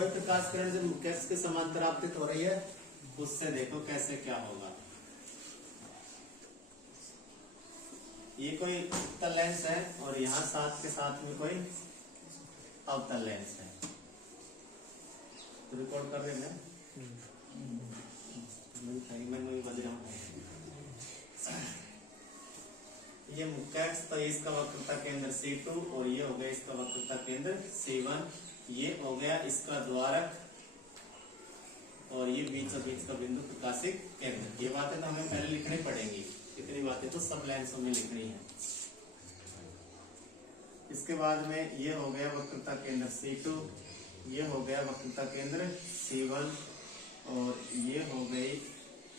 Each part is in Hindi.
कोई प्रकाश किरण जब मुख्य अक्ष के समांतर आपतित हो रही है, उससे देखो कैसे क्या होगा। ये कोई उत्तल लेंस है और यहाँ साथ के साथ में कोई अवतल लेंस है। तो रिकॉर्ड कर रहे हैं मैं बज रहा हूँ। ये मुख्य अक्ष, तो इसका वक्रता केंद्र C2 और ये हो गया इसका वक्रता केंद्र C1। ये हो गया इसका द्वारक और ये बीचों बीच का बिंदु प्रकाशिक केंद्र। ये बातें तो हमें पहले लिखनी पड़ेंगी, इतनी बातें तो सब लेंसों में लिखनी है। इसके बाद में ये हो गया वक्रता केंद्र C2, ये हो गया वक्रता केंद्र C1 और ये हो गई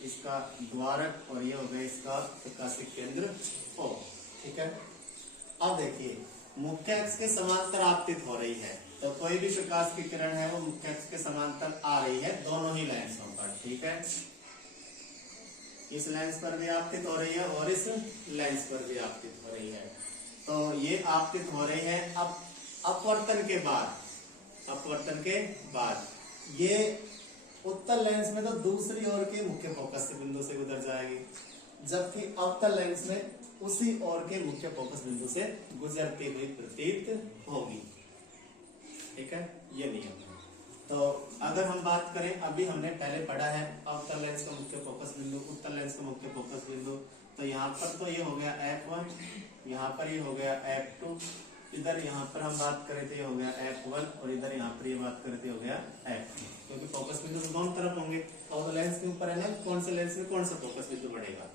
इसका द्वारक और ये हो गया इसका प्रकाशिक केंद्र O। ठीक है। अब देखिए मुख्य अक्ष के समांतर आपतित हो रही है, तो कोई भी प्रकाश की किरण है वो मुख्य अक्ष के समांतर आ रही है दोनों ही लेंसों पर। ठीक है, इस लेंस पर भी आपतित हो रही है और इस लेंस पर भी आपतित हो रही है। तो ये आपतित हो रही है। अब अपवर्तन के बाद ये उत्तल लेंस में तो दूसरी ओर के मुख्य फोकस के बिंदु से गुजर जाएगी, जबकि अवतल लेंस में उसी ओर के मुख्य फोकस बिंदु से गुजरती हुई प्रतीत होगी। ठीक है, ये नियम है। तो अगर हम बात करें, अभी हमने पहले पढ़ा है अवतल लेंस का मुख्य फोकस बिंदु, उत्तल लेंस का मुख्य फोकस बिंदु। तो यहाँ पर तो ये हो गया F1, यहाँ पर ये हो गया F2, इधर यहाँ पर हम बात करें थे ये हो गया F1 और इधर यहाँ पर ये बात करें थे हो गया F2, क्योंकि फोकस बिंदु तो दोनों तरफ होंगे। और लेंस के ऊपर है ना कौन से लेंस में कौन सा फोकस बिंदु बढ़ेगा।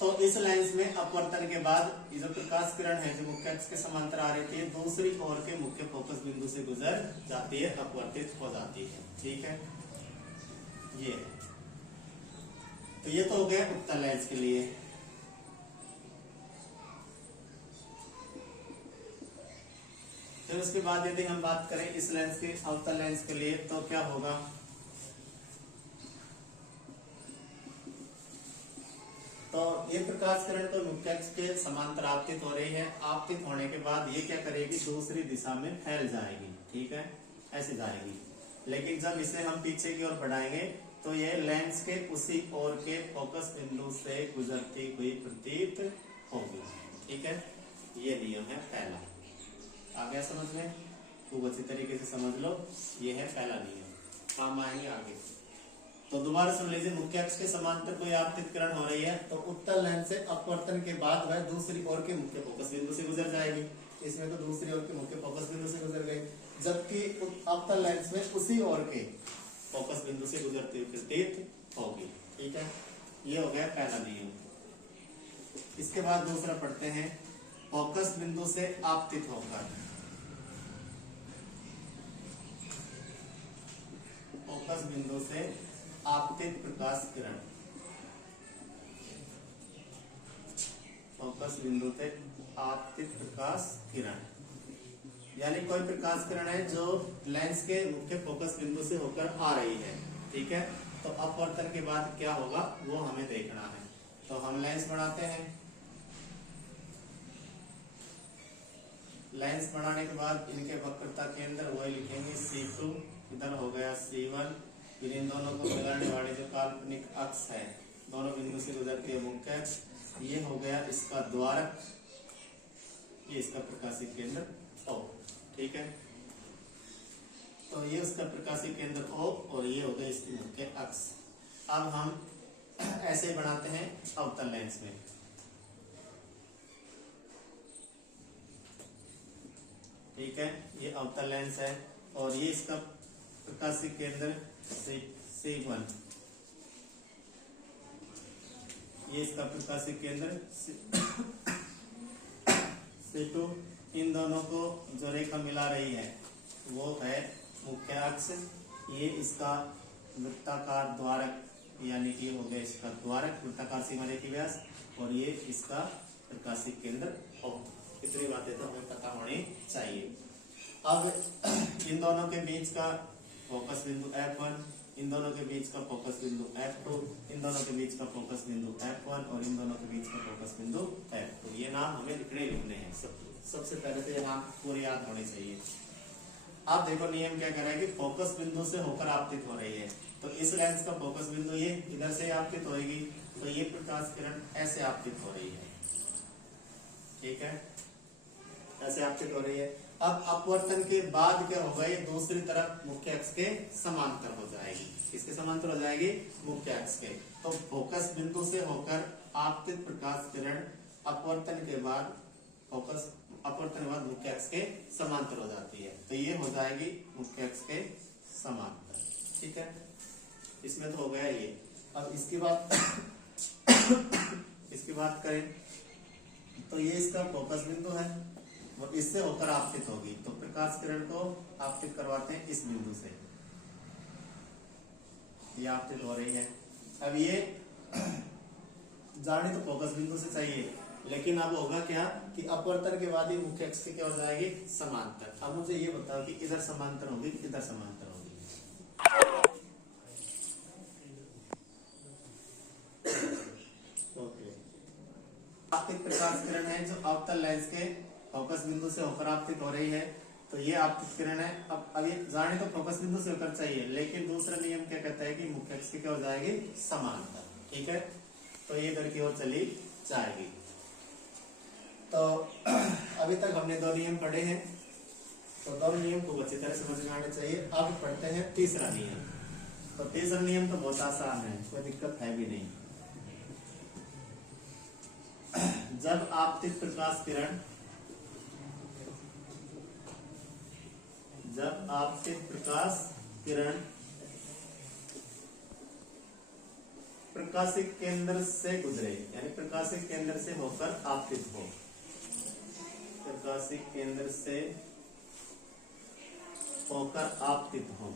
तो इस लेंस में अपवर्तन के बाद ये जो प्रकाश किरण है जो मुख्य अक्ष के समांतर आ रही थी, दूसरी ओर के मुख्य फोकस बिंदु से गुजर जाती है, अपवर्तित हो जाती है। ठीक है, ये तो ये तो हो गया उत्तल लेंस के लिए। फिर उसके बाद यदि हम बात करें इस लेंस के अवतल लेंस के लिए, तो क्या होगा। तो ये प्रकाश किरण तो मुख्य अक्ष के समांतर आपतित हो रही है। आपतित होने के बाद ये क्या करेगी, दूसरी दिशा में फैल जाएगी। ठीक है, ऐसे जाएगी। लेकिन जब इसे हम पीछे की ओर बढ़ाएंगे तो ये लेंस के उसी ओर के फोकस बिंदु से गुजरती हुई प्रतीत होगी। ठीक है, ये नियम है पहला। आ गया समझ में? खूब अच्छी तरीके से समझ लो, ये है पहला नियम, काम आएंगे आगे। तो दोबारा सुन लीजिए, मुख्य अक्ष के समांतर कोई आपतित किरण हो रही है तो उत्तल लेंस से अपवर्तन के बाद वह दूसरी ओर के मुख्य फोकस बिंदु से गुजर जाएगी। इसमें तो दूसरी ओर के मुख्य फोकस बिंदु से गुजर गई, जबकि अवतल लेंस में उसी ओर के फोकस बिंदु से गुजरती हुई प्रतीत होगी। ठीक है, ये हो गया पहला नियम। इसके बाद दूसरा पढ़ते हैं, फोकस बिंदु से आपतित होकर, फोकस बिंदु से आपतित प्रकाश किरण, फोकस बिंदु से आपतित प्रकाश किरण, यानी कोई प्रकाश किरण है जो लेंस के मुख्य फोकस बिंदु से होकर आ रही है। ठीक है, तो अपवर्तन के बाद क्या होगा वो हमें देखना है। तो हम लेंस बनाते हैं। लेंस बनाने के बाद इनके वक्रता केंद्र वही लिखेंगे C2, इधर हो गया C1। फिर इन दोनों को मिलाने वाले जो काल्पनिक अक्ष है, दोनों बिंदु से गुजरती है मुख्य अक्ष, ये हो गया इसका द्वारक, ये इसका प्रकाशिक केंद्र O। ठीक है, तो ये उसका प्रकाशिक केंद्र O और ये हो गया इसकी मुख्य अक्ष। अब हम ऐसे ही बनाते हैं अवतल लेंस में। ठीक है, ये अवतल लेंस है और ये इसका प्रकाशिक केंद्र C1, ये इसका प्रकाशिक केंद्र C2। इन दोनों को जो रेखा मिला रही है वो है मुख्य अक्ष, ये इसका वृत्ताकार द्वारक, यानी कि हो गया इसका द्वारक, वृत्ताकार सीमा रेखी व्यास, और ये इसका प्रकाशिक केंद्र O। इतनी बातें तो हमें पता होनी चाहिए। अब इन दोनों के बीच का फोकस बिंदु F1, इन दोनों के बीच का फोकस बिंदु F2, इन दोनों के बीच का फोकस बिंदु F1 और इन दोनों के बीच का फोकस बिंदु F2। ये नाम हमें लिखने हैं। सबसे पहले तो ये नाम पूरी याद होने चाहिए। आप देखो नियम क्या कह रहा है कि फोकस बिंदु से होकर आपतित हो रही है, तो इस लेंस का फोकस बिंदु ये इधर से आपतित होगी, तो ये प्रकाश किरण ऐसे आपतित हो रही है, ठीक है, ऐसे आपतित हो रही है। अब अपवर्तन के बाद क्या होगा, ये दूसरी तरफ मुख्य अक्ष के समांतर हो जाएगी। किसके समांतर हो जाएगी? मुख्य अक्ष के। तो फोकस बिंदु से होकर आपतित प्रकाश किरण अपवर्तन के बाद मुख्य अक्ष के समांतर हो जाती है, तो ये हो जाएगी मुख्य अक्ष के समांतर, ठीक है। इसमें तो हो गया ये। अब इसकी बात करें तो ये इसका फोकस बिंदु है और इससे होकर आपतित होगी, तो प्रकाश किरण को आपतित करवाते हैं इस बिंदु से, ये आपतित हो रही है। अब ये जाने तो फोकस बिंदु से चाहिए, लेकिन अब होगा क्या कि अपवर्तन के बाद ही मुख्य अक्ष की क्या हो जाएगी? समांतर। अब मुझे ये बताओ कि इधर समांतर होगी कि इधर समांतर होगी? आपतित प्रकाश किरण है जो अवतल लेंस के फोकस बिंदु से होकर आपतित हो रही है, तो ये आपतित किरण है। अब ये जाने तो फोकस बिंदु से होकर चाहिए, लेकिन दूसरा नियम क्या कहता है कि मुख्य अक्ष की क्या हो जाएगी? समांतर, ठीक है। तो ये इधर की ओर चली जाएगी। तो अभी तक हमने दो नियम पढ़े हैं, तो दोनों नियम को अच्छी तरह समझ में आना चाहिए। अब पढ़ते हैं तीसरा नियम। तो तीसरा नियम तो बहुत आसान है, कोई दिक्कत है भी नहीं। जब आपतित प्रकाश किरण प्रकाशिक केंद्र से गुजरे, यानी प्रकाशिक केंद्र से होकर आपतित हो, प्रकाशिक केंद्र से होकर आपतित हो,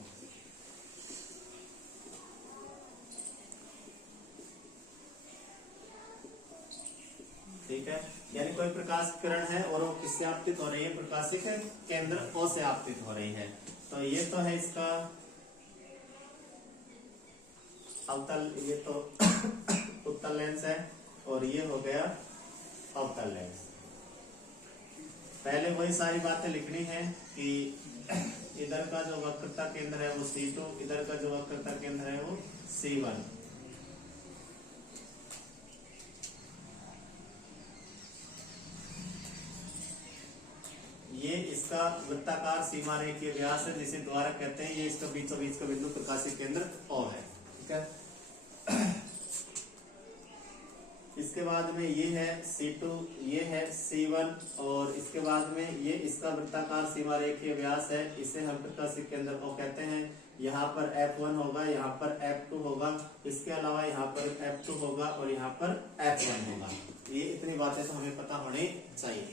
ठीक है। यानी कोई प्रकाश किरण है और वो किससे आपतित हो रही है? प्रकाशिक केंद्र O से आपतित हो रही है। तो ये तो है इसका अवतल, ये तो उत्तल लेंस है और ये हो गया अवतल लेंस। पहले वही सारी बातें लिखनी है कि इधर का जो वक्रता केंद्र है वो C2, इधर का जो वक्रता केंद्र है वो C1। ये इसका वृत्ताकार सीमा रेखीय व्यास है, जिसे द्वारा कहते हैं। ये इसका बीचों बीच का बिंदु प्रकाशिक केंद्र O है, ठीक है। इसके बाद में ये है C2, ये है C1 और इसके बाद में ये इसका वृत्ताकार सीमा रेखीय व्यास है, इसे हम प्रकाशिक केंद्र O कहते हैं। यहाँ पर F1 होगा, यहाँ पर F2 होगा, इसके अलावा यहाँ पर F2 होगा और यहाँ पर F1 होगा। ये इतनी बातें तो हमें पता होनी चाहिए,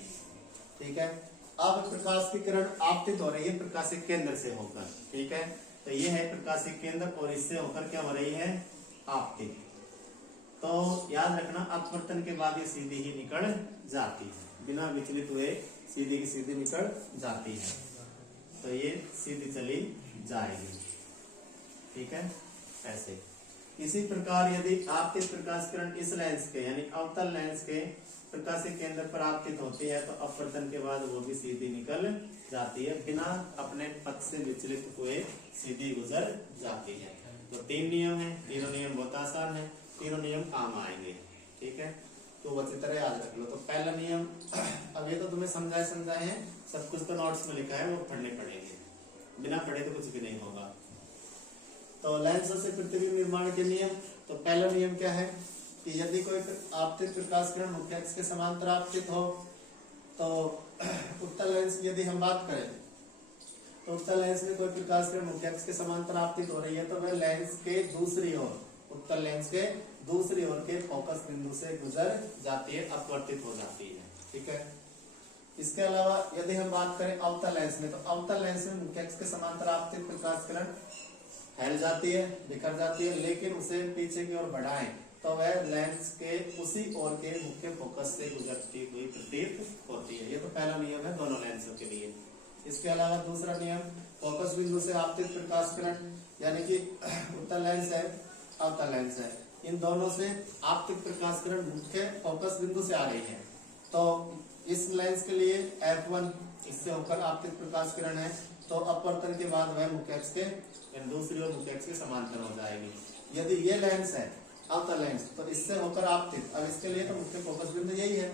ठीक है। अब प्रकाश की किरण आपतित हो रही है प्रकाशिक केंद्र से होकर, ठीक है। तो ये है प्रकाशिक केंद्र और इससे होकर क्या हो रही है? आपतित। तो याद रखना अपवर्तन के बाद ये सीधी ही निकल जाती है, बिना विचलित हुए सीधी की सीधी निकल जाती है, तो ये सीधी चली जाएगी, ठीक है, ऐसे। इसी प्रकार यदि आपतित प्रकाश किरण इस लेंस के यानी अवतल लेंस के प्रकाशिक केंद्र पर आपतित होती है, तो अपवर्तन के बाद वो भी सीधी निकल जाती है, बिना अपने पथ से विचलित हुए सीधी गुजर जाती है। तो तीन नियम है, तीनों नियम बहुत आसान है, तीनों नियम काम आएंगे, ठीक है। तो अच्छी तरह याद रख लो। तो पहला नियम अब ये तो तुम्हें समझाए हैं, सब कुछ तो नोट्स में लिखा है, वो पढ़ने पड़ेंगे, बिना पढ़े तो कुछ भी नहीं होगा। तो लेंस से प्रतिबिंब निर्माण के नियम। तो पहला नियम क्या है कि यदि कोई आपतित प्रकाश किरण मुख्य अक्ष के समांतर आपतित हो, तो उत्तल लेंस की यदि हम बात करें तो उत्तल लेंस में कोई प्रकाश किरण मुख्य अक्ष के समांतर आपतित हो रही है, तो वह लेंस के दूसरी ओर, उत्तल लेंस के दूसरी ओर के फोकस बिंदु से गुजर जाती है, अपवर्तित हो जाती है, ठीक है। इसके अलावा यदि हम बात करें अवतल लेंस में, तो अवतल लेंस में मुख्य अक्ष के समांतर आपतित प्रकाश किरण फैल जाती है, बिखर जाती है, लेकिन उसे पीछे की ओर बढ़ाएं तो वह लेंस के उसी ओर के मुख्य फोकस से गुजरती हुई प्रतीत होती है। ये तो पहला नियम है दोनों लेंसों के लिए। इसके अलावा दूसरा नियम, फोकस बिंदु से आपतित प्रकाश किरण यानी कि उत्तल लेंस है, अवतल लेंस है, इन दोनों से आपतित प्रकाश किरण मुख्य फोकस बिंदु से आ रही है। तो इस लेंस के लिए F1 इससे होकर आपतित प्रकाश किरण है, तो अपवर्तन के बाद वह मुख्य अक्ष के दूसरी ओर मुख्य अक्ष के समांतर हो जाएगी। यदि ये लेंस है अवतल लेंस, तो इससे होकर आपतित, अब इसके लिए तो मुख्य फोकस बिंदु यही है,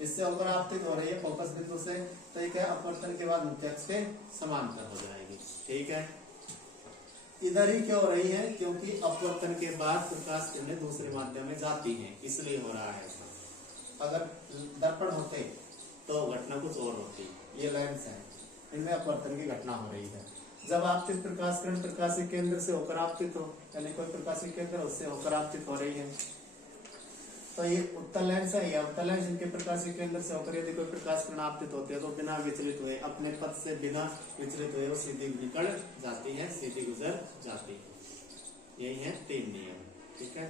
इससे होकर आपतित हो रही है फोकस बिंदु से, तो ये क्या अपवर्तन के बाद मुख्य अक्ष के समांतर हो जाएगी। ठीक है, इधर ही क्यों हो रही है, क्योंकि अपवर्तन के बाद प्रकाश किरणें दूसरे माध्यम में जाती हैं, इसलिए हो रहा है। अगर दर्पण होते तो घटना कुछ और होती। ये लेंस है, इनमें अपवर्तन की घटना हो रही है। जब आपतित प्रकाश किरण प्रकाशिक केंद्र से होकर आपतित हो, यानी कोई प्रकाशिक केंद्र उससे होकर आपतित हो रही है, तो ये उत्तल लेंस है, ये अवतल लेंस, इनके प्रकाशिक केंद्र से होकर यदि कोई प्रकाश किरण आपतित होती है तो बिना विचलित हुए, अपने पथ से बिना विचलित हुए वो सीधी निकल जाती है, सीधी गुजर जाती है। यही है 3 नियम। ठीक है।